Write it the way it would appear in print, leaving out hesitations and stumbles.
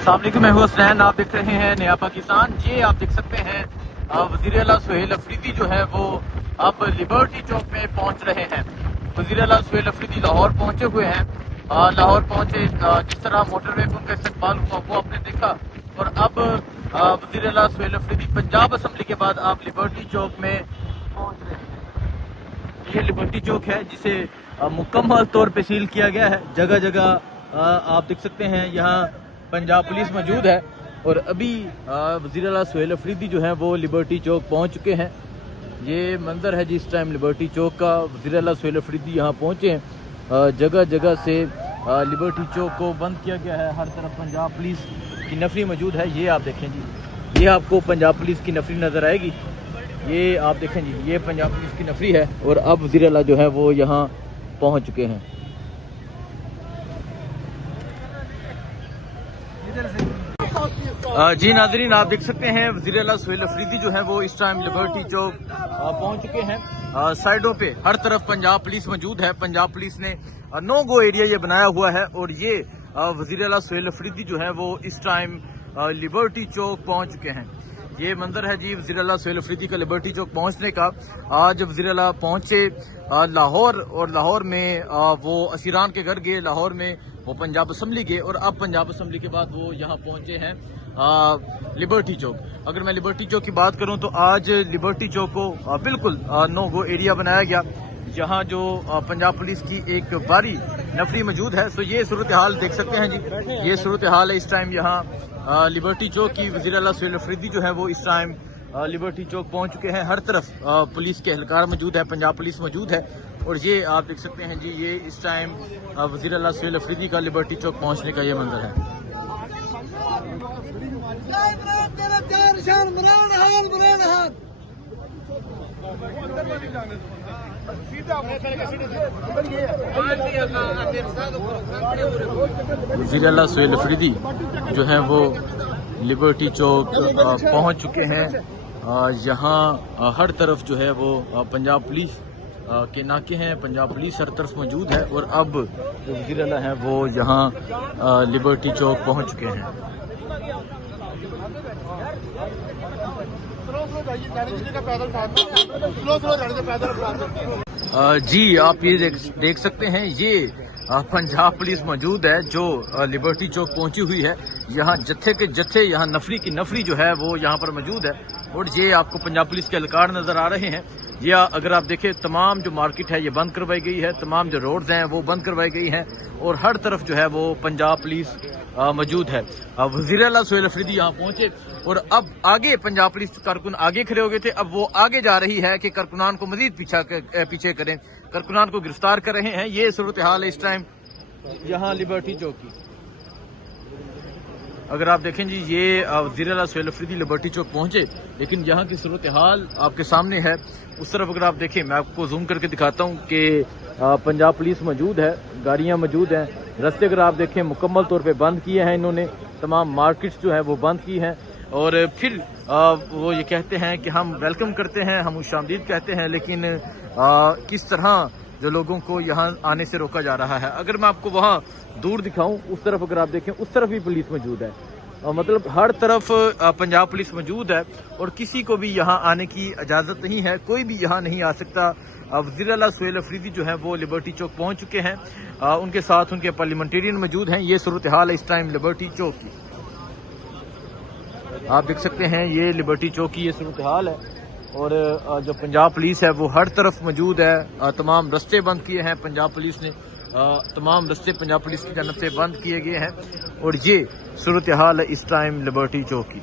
अस्सलाम वालेकुम, मैं हूं हसनैन। आप देख रहे हैं नया पाकिस्तान। ये आप देख सकते हैं वज़ीर आला सुहेल अफरीदी जो है वो अब लिबर्टी चौक में पहुंच रहे हैं। वज़ीर आला सुहेल अफरीदी लाहौर पहुंचे हुए हैं। लाहौर पहुंचे जिस तरह मोटरवे पर उनका इस्तकबाल हुआ वो आपने देखा। और अब वज़ीर आला सुहेल अफरीदी पंजाब असम्बली के बाद आप लिबर्टी चौक में पहुंच रहे हैं। ये लिबर्टी चौक है जिसे मुकम्मल तौर पर सील किया गया है। जगह जगह आप देख सकते हैं यहाँ पंजाब पुलिस मौजूद है। और अभी वज़ीर आला सुहेल अफरीदी जो है वो लिबर्टी चौक पहुंच चुके हैं। ये मंजर है जिस टाइम लिबर्टी चौक का। वज़ीर आला सुहेल अफरीदी यहाँ पहुंचे हैं। जगह जगह से लिबर्टी चौक को बंद किया गया है। हर तरफ पंजाब पुलिस की नफरी मौजूद है। ये आप देखें जी, ये आपको पंजाब पुलिस की नफरी नज़र आएगी। ये आप देखें जी, ये पंजाब पुलिस की नफरी है। और अब वज़ीर आला जो है वो यहाँ पहुँच चुके हैं। जी नाजरीन, आप देख सकते हैं वज़ीर आला सुहेल अफरीदी जो है वो इस टाइम लिबर्टी चौक पहुंच चुके हैं। साइडों पे हर तरफ पंजाब पुलिस मौजूद है। पंजाब पुलिस ने नो गो एरिया ये बनाया हुआ है। और ये वज़ीर आला सुहेल अफरीदी जो है वो इस टाइम लिबर्टी चौक पहुंच चुके हैं। ये मंजर है जी वज़ीर आला सुहेल अफरीदी का लिबर्टी चौक पहुंचने का। आज वज़ीर आला पहुंचे लाहौर, और लाहौर में वो अशीरान के घर गए, लाहौर में वो पंजाब असम्बली गए, और अब पंजाब असम्बली के बाद वो यहाँ पहुंचे हैं लिबर्टी चौक। अगर मैं लिबर्टी चौक की बात करूं तो आज लिबर्टी चौक को बिल्कुल नो गो एरिया बनाया गया। यहाँ जो पंजाब पुलिस की एक भारी नफरी मौजूद है। सो ये सूरत हाल देख सकते हैं जी, ये सूरत हाल है इस टाइम यहाँ लिबर्टी चौक की। वज़ीर आला सुहेल अफरीदी जो है वो इस टाइम लिबर्टी चौक पहुंच चुके हैं। हर तरफ पुलिस के एहलकार मौजूद है, पंजाब पुलिस मौजूद है। और ये आप देख सकते हैं जी, ये इस टाइम वज़ीर आला सुहेल अफरीदी का लिबर्टी चौक पहुंचने का ये मंजर है। वज़ीर आला सुहेल अफरीदी जो है वो लिबर्टी चौक पहुंच चुके हैं। यहाँ हर तरफ जो है वो पंजाब पुलिस के नाके हैं, पंजाब पुलिस हर तरफ मौजूद है। और अब जो वज़ीर आला है वो यहाँ लिबर्टी चौक पहुंच चुके हैं। जी आप ये देख सकते हैं, ये पंजाब पुलिस मौजूद है जो लिबर्टी चौक पहुंची हुई है। यहाँ जत्थे के जत्थे, यहाँ नफरी की नफरी जो है वो यहाँ पर मौजूद है। और ये आपको पंजाब पुलिस के एहलकार नजर आ रहे हैं। या अगर आप देखें, तमाम जो मार्केट है ये बंद करवाई गई है, तमाम जो रोड्स हैं वो बंद करवाई गई हैं। और हर तरफ जो है वो पंजाब पुलिस मौजूद है। वज़ीर आला सुहेल अफरीदी यहाँ पहुंचे और अब आगे पंजाब पुलिस कारकुन आगे खड़े हो गए थे। अब वो आगे जा रही है कि कारकुनान को मजीद पीछे करें, कारकुनान को गिरफ्तार कर रहे हैं। ये सूरत हाल है इस टाइम यहाँ लिबर्टी चौक की। अगर आप देखें जी, ये वज़ीर आला सुहेल अफरीदी लिबर्टी चौक पहुंचे, लेकिन यहाँ की सूरत हाल आपके सामने है। उस तरफ अगर आप देखें, मैं आपको जूम करके दिखाता हूँ कि पंजाब पुलिस मौजूद है, गाड़ियाँ मौजूद हैं। रास्ते अगर आप देखें मुकम्मल तौर पे बंद किए हैं इन्होंने, तमाम मार्केट्स जो है वो बंद की हैं। और फिर वो ये कहते हैं कि हम वेलकम करते हैं, हम खुशामदीद कहते हैं, लेकिन किस तरह जो लोगों को यहाँ आने से रोका जा रहा है। अगर मैं आपको वहाँ दूर दिखाऊं, उस तरफ अगर आप देखें, उस तरफ भी पुलिस मौजूद है। मतलब हर तरफ पंजाब पुलिस मौजूद है और किसी को भी यहाँ आने की इजाज़त नहीं है, कोई भी यहाँ नहीं आ सकता। वज़ीर आला सुहेल अफरीदी जो है वो लिबर्टी चौक पहुँच चुके हैं। उनके साथ उनके पार्लियामेंटेरियन मौजूद हैं। ये सूरत हाल है इस टाइम लिबर्टी चौक की। आप देख सकते हैं, ये लिबर्टी चौक की ये सूरत हाल है। और जो पंजाब पुलिस है वो हर तरफ मौजूद है। तमाम रास्ते बंद किए हैं पंजाब पुलिस ने, तमाम रास्ते पंजाब पुलिस की जानब से बंद किए गए हैं। और ये सूरत हाल है इस टाइम लिबर्टी चौक की।